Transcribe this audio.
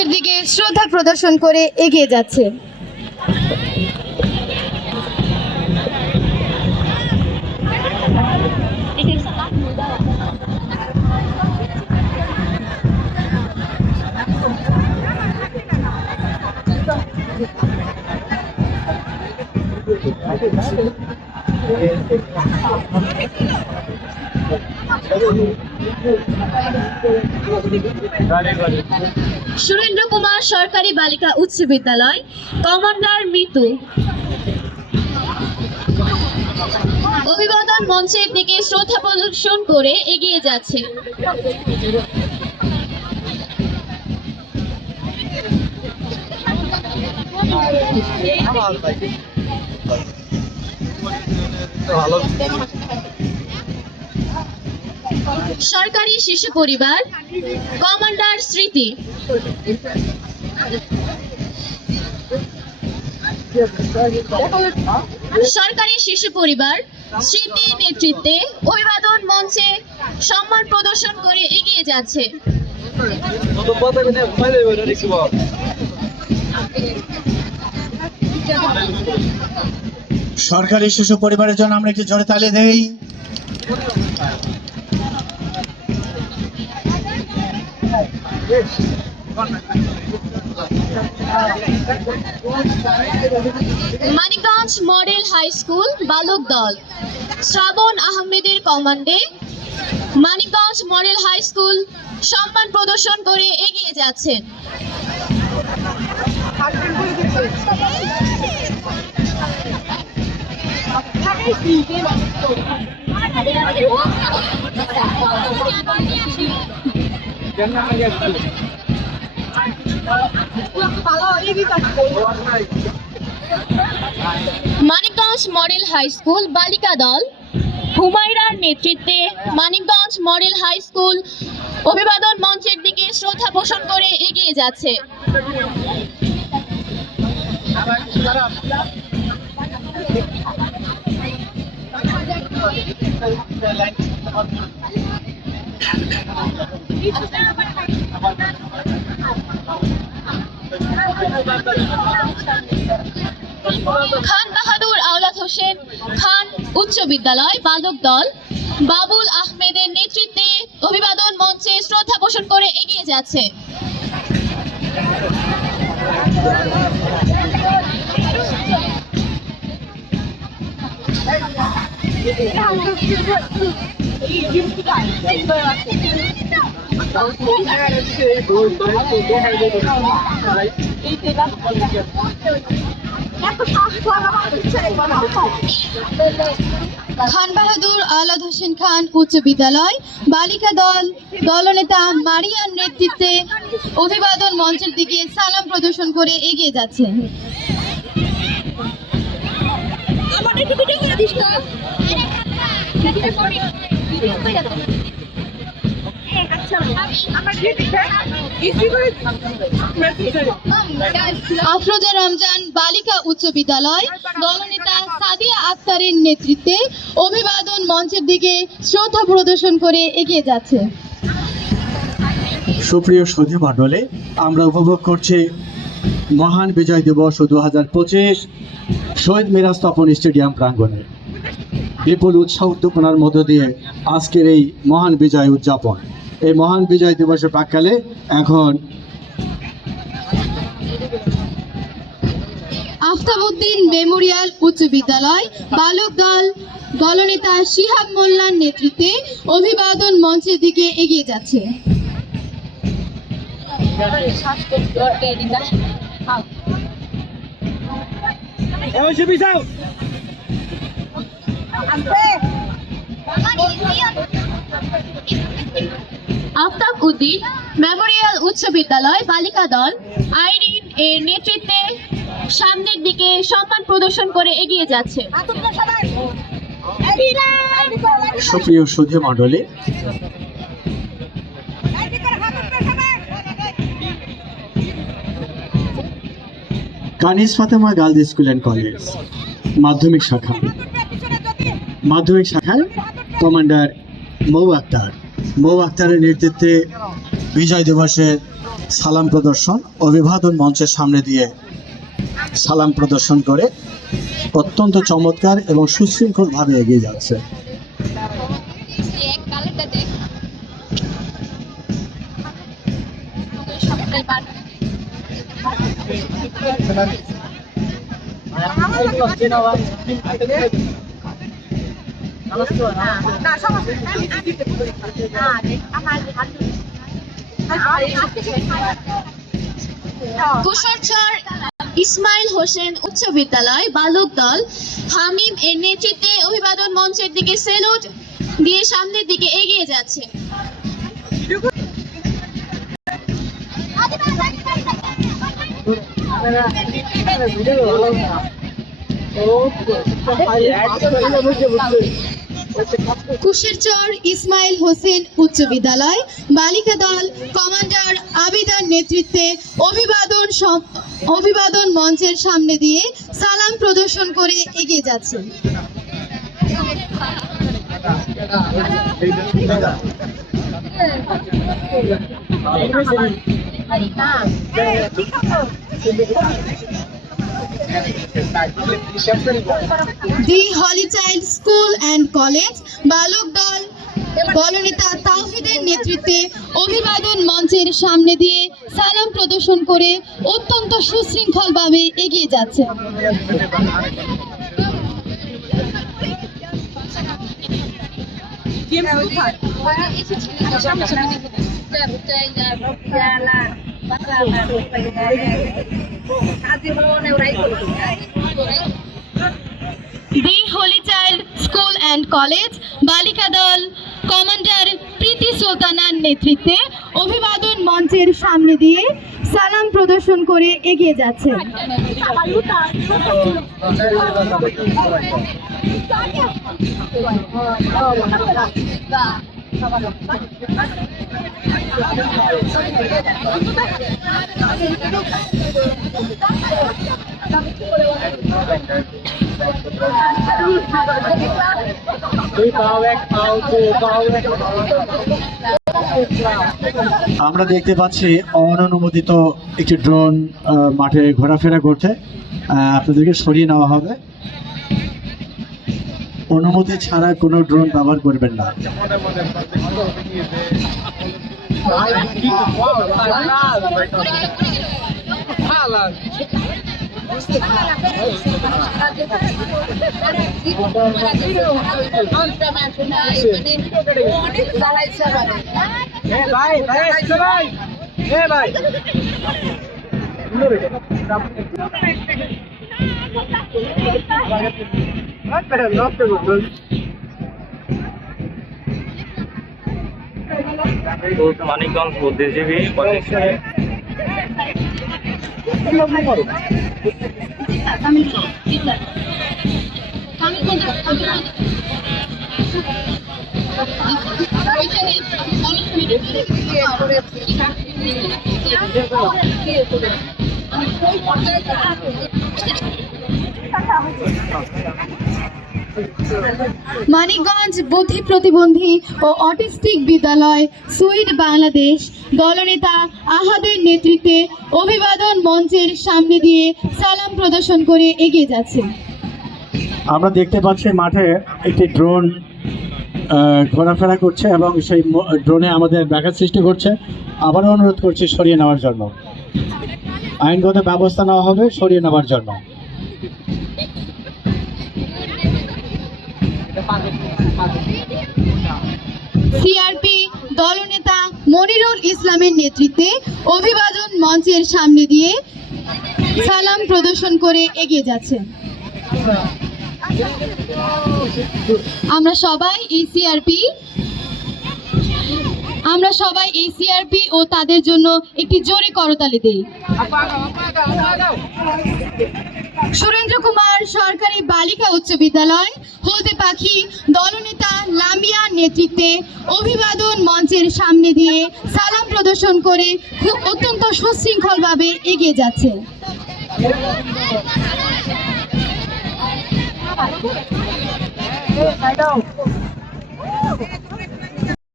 মঞ্চের দিকে শ্রদ্ধা প্রদর্শন করে এগিয়ে যাচ্ছে। সুরেন্দ্র কুমার সরকারি বালিকা উচ্চ বিদ্যালয়, কমান্ডার মিতু অভিবাদন মঞ্চের দিকে শ্রদ্ধা প্রদর্শন করে এগিয়ে যাচ্ছে। সরকারি শিশু পরিবার, কমান্ডার স্মৃতি সরকারি শিশু পরিবার স্মৃতির নেতৃত্বে অভিবাদন মঞ্চে সম্মান প্রদর্শন করে এগিয়ে যাচ্ছে। সরকারি শিশু পরিবারের জন্য আমরা একটি জোরে তালি দেই। মানিকগঞ্জ মডেল হাই স্কুল বালক দল শ্রাবণ আহমেদের কমান্ডে মানিকগঞ্জ মডেল হাই স্কুল সম্মান প্রদর্শন করে এগিয়ে যাচ্ছেন। মানিকগঞ্জ মডেল হাই স্কুল বালিকা দল হুমায়রার নেতৃত্বে মানিকগঞ্জ মডেল হাই স্কুল অভিবাদন মঞ্চের দিকে শ্রদ্ধা পোষণ করে এগিয়ে যাচ্ছে। খান বাহাদুর আওলাদ হোসেন খান উচ্চ বিদ্যালয় বালক দল বাবুল আহমেদের নেতৃত্বে অভিবাদন মঞ্চে শ্রদ্ধা পোষণ করে এগিয়ে যাচ্ছে। খান বাহাদুর আওলাদ হোসেন খান উচ্চ বিদ্যালয় বালিকা দল দলনেতা মারিয়ার নেতৃত্বে অভিবাদন মঞ্চের দিকে সালাম প্রদর্শন করে এগিয়ে যাচ্ছে। আফরোজা রমজান বালিকা উচ্চ বিদ্যালয় দলনেতা সাদিয়া আক্তারের নেতৃত্বে অভিবাদন মঞ্চের দিকে শ্রদ্ধা প্রদর্শন করে এগিয়ে যাচ্ছে। সুপ্রিয় সুধী মণ্ডলী, আমরা উপভোগ করছি মহান বিজয় দিবস 2025 শহীদ মিরাজ তপন স্টেডিয়াম প্রাঙ্গণে বিপুল উৎসাহ উদ্দীপনার মধ্য দিয়ে আজকের এই মহান বিজয় উদযাপন। এই মহান বিজয় দিবসের প্রাক্কালে এখন আফতাবউদ্দিন মেমোরিয়াল উচ্চ বিদ্যালয় বালক দল দলনেতা শিহাব মোল্লার নেতৃত্বে অভিবাদন মঞ্চের দিকে এগিয়ে যাচ্ছে। আফতাব উদ্দিন মেমোরিয়াল উচ্চ বিদ্যালয় বালিকা দল আইরিন এর নেতৃত্বে সামনের দিকে সম্মান প্রদর্শন করে এগিয়ে যাচ্ছে। সুপ্রিয় সুধী মণ্ডলী, Kanis Fatema girls school and college মাধ্যমিক শাখার কমান্ডার মৌ আক্তারের নেতৃত্বে বিজয় দিবসের সালাম প্রদর্শন অভিবাদন মঞ্চের সামনে দিয়ে সালাম প্রদর্শন করে অত্যন্ত চমৎকার এবং সুশৃঙ্খলভাবে এগিয়ে যাচ্ছে। কুশরচর ইসমাইল হোসেন উচ্চ বিদ্যালয় বালক দল হামিম এর নেতৃত্বে অভিবাদন মঞ্চের দিকে সেলুট দিয়ে সামনের দিকে এগিয়ে যাচ্ছে। কুশরচর ইসমাইল হোসেন উচ্চ বিদ্যালয় বালিকা দল কমান্ডার আবিদার নেতৃত্বে অভিবাদন মঞ্চের সামনে দিয়ে সালাম প্রদর্শন করে এগিয়ে যাচ্ছে। দি হলি চাইল্ড স্কুল অ্যান্ড কলেজ বালক দল দলনেতা তাওহিদের নেতৃত্বে অভিবাদন মঞ্চের সামনে দিয়ে সালাম প্রদর্শন করে অত্যন্ত সুশৃঙ্খলভাবে এগিয়ে যাচ্ছে। The holy child school and college বালিকা দল কমান্ডার প্রীতি সুলতানার নেতৃত্বে অভিবাদন মঞ্চের সামনে দিয়ে সালাম প্রদর্শন করে এগিয়ে যাচ্ছে। আমরা দেখতে পাচ্ছি অননুমোদিত একটি ড্রোন মাঠে ঘোরাফেরা করতে, আপনাদেরকে সরিয়ে নেওয়া হবে। অনুমতি ছাড়া কোনো ড্রোন ব্যবহার করবেন না। মানিকগঞ্জ বুদ্ধিজীবী কলেজে মানিকগঞ্জ বুদ্ধি প্রতিবন্ধী ও অটিস্টিক বিদ্যালয় সুইড বাংলাদেশ দলনেতা আহাদের নেতৃত্বে অভিবাদন মঞ্চের সামনে দিয়ে সালাম প্রদর্শন করে এগিয়ে যাচ্ছে। আমরা দেখতে পাচ্ছি মাঠে একটি ড্রোন ঘোরাফেরা করছে এবং সেই ড্রোনে আমাদের ব্যাঘাত সৃষ্টি করছে। আবারও অনুরোধ করছি সরিয়ে নেওয়ার জন্য, আইনগত ব্যবস্থা নেওয়া হবে সরিয়ে নেওয়ার জন্য। সিআরপি দলনেতা মনিরুল ইসলামের নেতৃত্বে অভিবাদন মঞ্চের সামনে দিয়ে সালাম প্রদর্শন করে এগিয়ে যাচ্ছে। আমরা সবাই এই সিআরপি ও তাদের জন্য একটি জোরে করতালি দেই। সুরেন্দ্র কুমার সরকারি বালিকা উচ্চ বিদ্যালয় হলদে পাখি দলনেতা লামিয়ার নেতৃত্বে অভিবাদন মঞ্চের সামনে দিয়ে সালাম প্রদর্শন করে খুব অত্যন্ত সুশৃঙ্খলভাবে এগিয়ে যাচ্ছে।